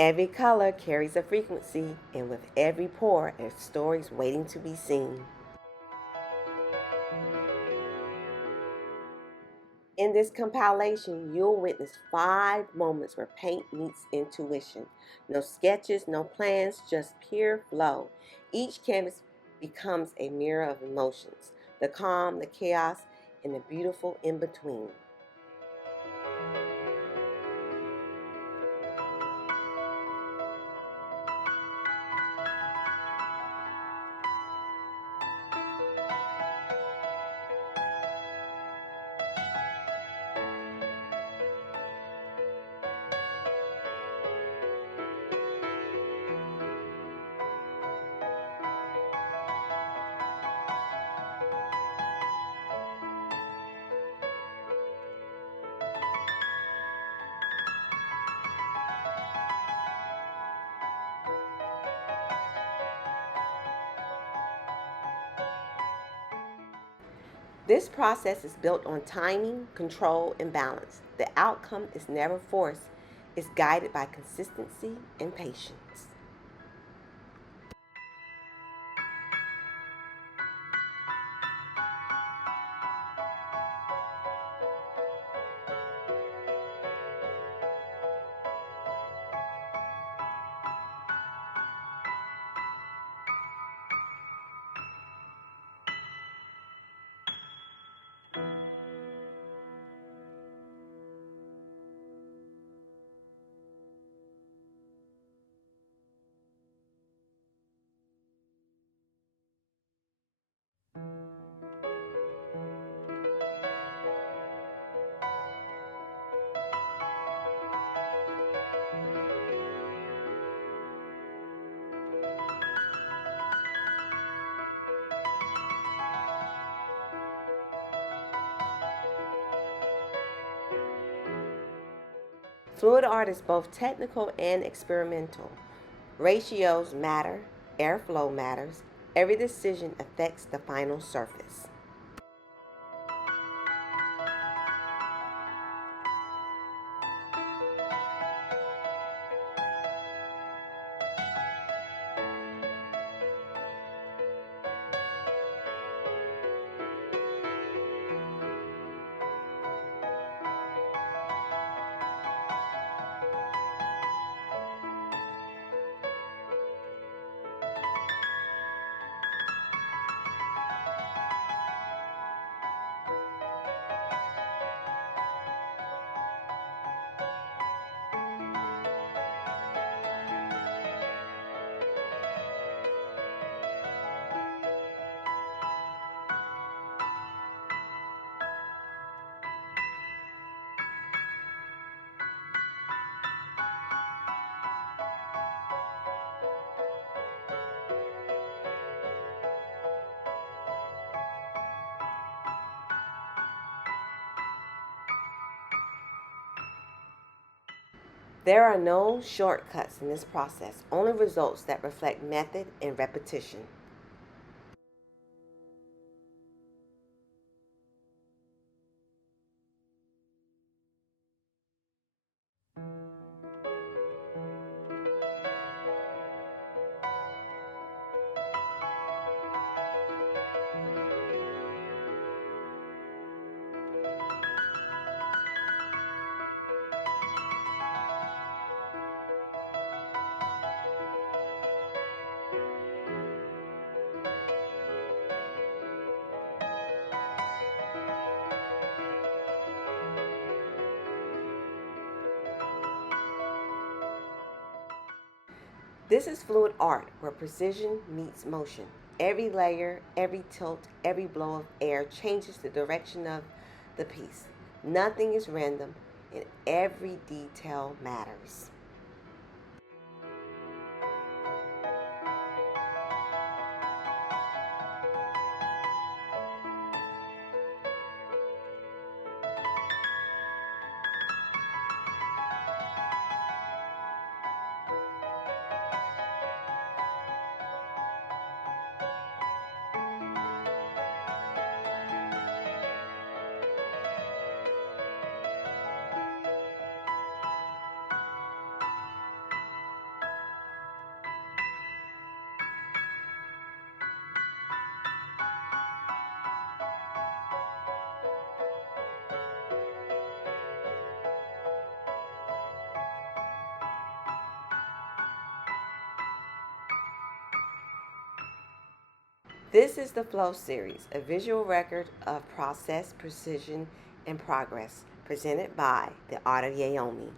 Every color carries a frequency, and with every pour, a story's waiting to be seen. In this compilation, you'll witness 5 moments where paint meets intuition. No sketches, no plans, just pure flow. Each canvas becomes a mirror of emotions, the calm, the chaos, and the beautiful in between. This process is built on timing, control, and balance. The outcome is never forced, it's guided by consistency and patience. Fluid art is both technical and experimental. Ratios matter, airflow matters, every decision affects the final surface. There are no shortcuts in this process, only results that reflect method and repetition. This is fluid art where precision meets motion. Every layer, every tilt, every blow of air changes the direction of the piece. Nothing is random, and every detail matters. This is the Flow Series, a visual record of process, precision, and progress, presented by the Art of Yaomi.